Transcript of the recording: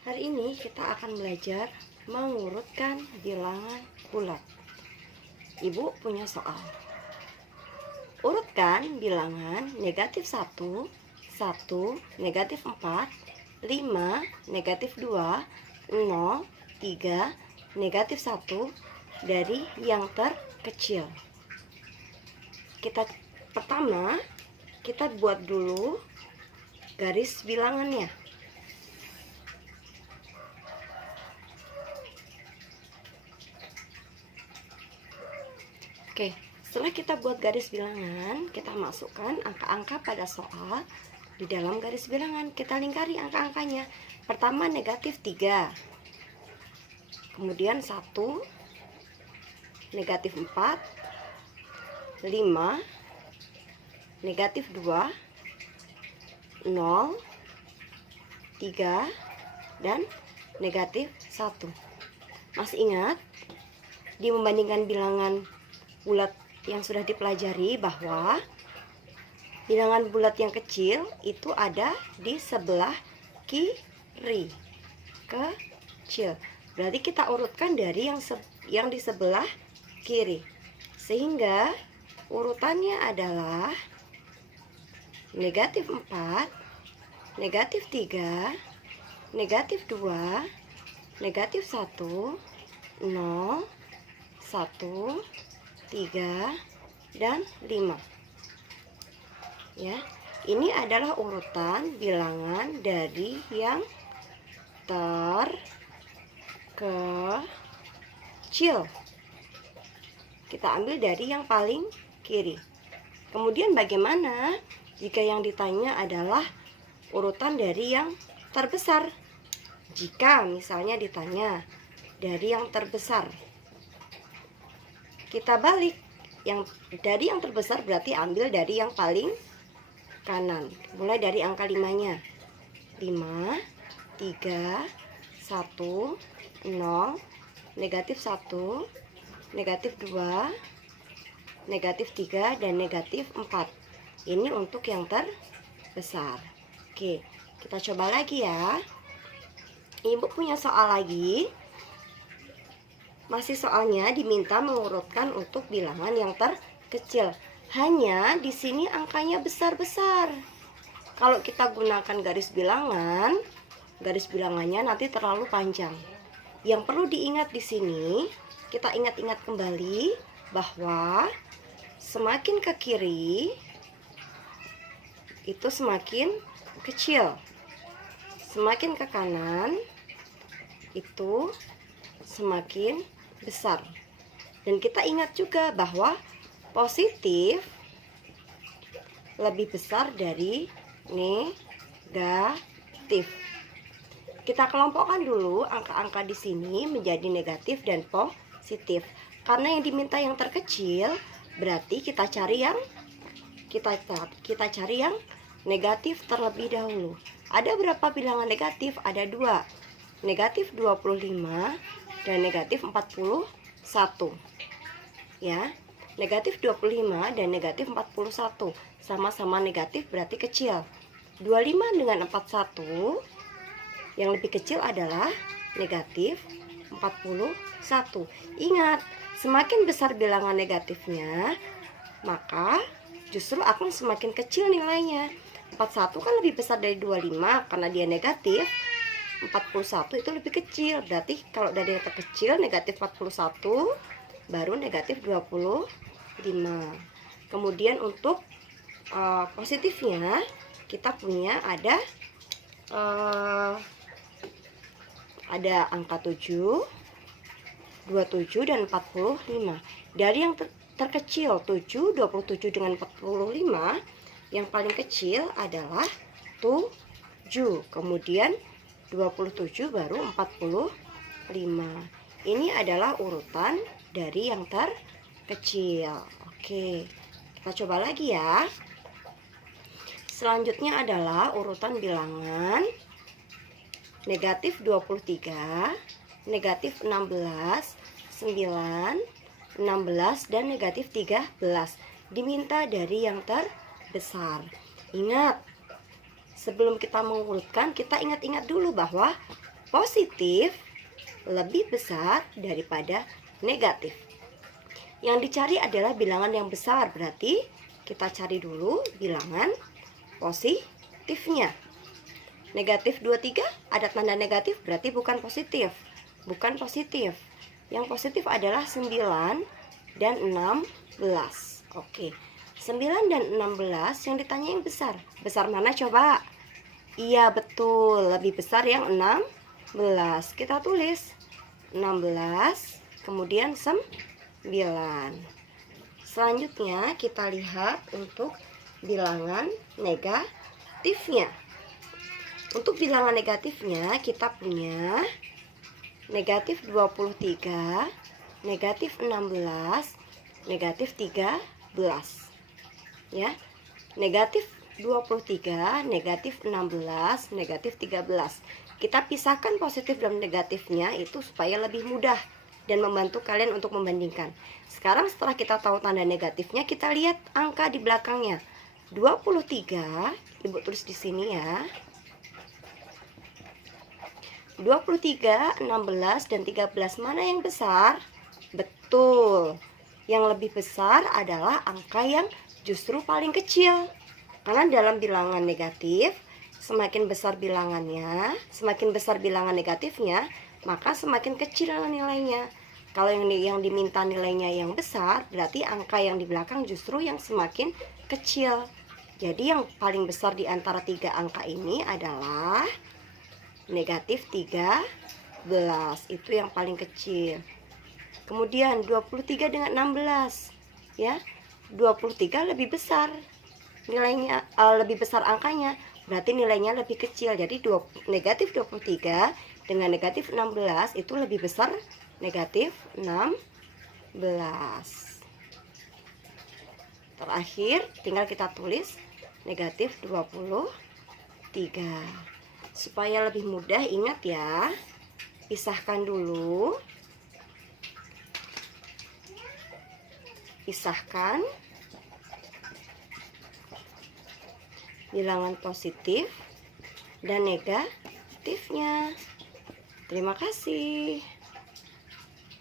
Hari ini kita akan belajar mengurutkan bilangan bulat. Ibu punya soal. Urutkan bilangan negatif 1, 1, negatif 4, 5, negatif 2, 0, 3, negatif 1 dari yang terkecil. Pertama, kita buat dulu garis bilangannya. Oke, setelah kita buat garis bilangan, kita masukkan angka-angka pada soal di dalam garis bilangan. Kita lingkari angka-angkanya. Pertama negatif 3, kemudian 1, negatif 4, 5, negatif 2, 0, 3, dan negatif 1. Masih ingat di membandingkan bilangan bulat yang sudah dipelajari bahwa bilangan bulat yang kecil itu ada di sebelah kiri, kecil. Berarti kita urutkan dari yang di sebelah kiri, sehingga urutannya adalah negatif 4, negatif 3, negatif 2, negatif 1, 0, 1, 3, dan 5. Ya, ini adalah urutan bilangan dari yang terkecil. Kita ambil dari yang paling kiri. Kemudian bagaimana jika yang ditanya adalah urutan dari yang terbesar? Jika misalnya ditanya dari yang terbesar, kita balik, yang dari yang terbesar berarti ambil dari yang paling kanan. Mulai dari angka 5-nya. 5, 3, 1, 0, negatif 1, negatif 2, negatif 3, dan negatif 4. Ini untuk yang terbesar. Oke, kita coba lagi ya. Ibu punya soal lagi. Masih soalnya diminta mengurutkan untuk bilangan yang terkecil. Hanya di sini angkanya besar-besar. Kalau kita gunakan garis bilangannya nanti terlalu panjang. Yang perlu diingat di sini, kita ingat-ingat kembali bahwa semakin ke kiri itu semakin kecil. Semakin ke kanan itu semakin besar. Dan kita ingat juga bahwa positif lebih besar dari negatif. Kita kelompokkan dulu angka-angka di sini menjadi negatif dan positif. Karena yang diminta yang terkecil, berarti kita cari yang negatif terlebih dahulu. Ada berapa bilangan negatif? Ada 2. Negatif 25 dan negatif 41. Ya, negatif 25 dan negatif 41 sama-sama negatif berarti kecil. 25 dengan 41 yang lebih kecil adalah negatif 41. Ingat, semakin besar bilangan negatifnya, maka justru akan semakin kecil nilainya. 41 kan lebih besar dari 25 karena dia negatif. 41 itu lebih kecil. Berarti kalau dari yang terkecil negatif 41, baru negatif 25. Kemudian untuk positifnya kita punya ada angka 7, 27, dan 45. Dari yang terkecil 7, 27 dengan 45, yang paling kecil adalah 7. Kemudian 27 baru 45. Ini adalah urutan dari yang terkecil. Oke, kita coba lagi ya. Selanjutnya adalah urutan bilangan negatif 23, negatif 16, 9, 16, dan negatif 13. Diminta dari yang terbesar. Ingat, sebelum kita mengurutkan, kita ingat-ingat dulu bahwa positif lebih besar daripada negatif. Yang dicari adalah bilangan yang besar, berarti kita cari dulu bilangan positifnya. Negatif 23 ada tanda negatif, berarti bukan positif. Bukan positif. Yang positif adalah 9 dan 16. Oke. 9 dan 16 yang ditanya yang besar. Besar mana coba? Iya betul, lebih besar yang 16. Kita tulis 16, kemudian 9. Selanjutnya kita lihat untuk bilangan negatifnya. Untuk bilangan negatifnya kita punya negatif 23, negatif 16, negatif 13. Ya. Negatif 23, negatif 16, negatif 13. Kita pisahkan positif dan negatifnya itu supaya lebih mudah dan membantu kalian untuk membandingkan. Sekarang setelah kita tahu tanda negatifnya, kita lihat angka di belakangnya. 23, Ibu tulis di sini ya. 23, 16, dan 13 mana yang besar? Betul. Yang lebih besar adalah angka yang justru paling kecil. Karena dalam bilangan negatif, semakin besar bilangannya, semakin besar bilangan negatifnya, maka semakin kecil nilainya. Kalau yang diminta nilainya yang besar, berarti angka yang di belakang justru yang semakin kecil. Jadi yang paling besar di antara 3 angka ini adalah negatif 13, itu yang paling kecil. Kemudian 23 dengan 16, ya. 23 lebih besar nilainya, lebih besar angkanya, berarti nilainya lebih kecil. Jadi negatif 23 dengan negatif 16 itu lebih besar negatif 16. Terakhir tinggal kita tulis negatif 23. Supaya lebih mudah, ingat ya, pisahkan dulu. Pisahkan bilangan positif dan negatifnya. Terima kasih.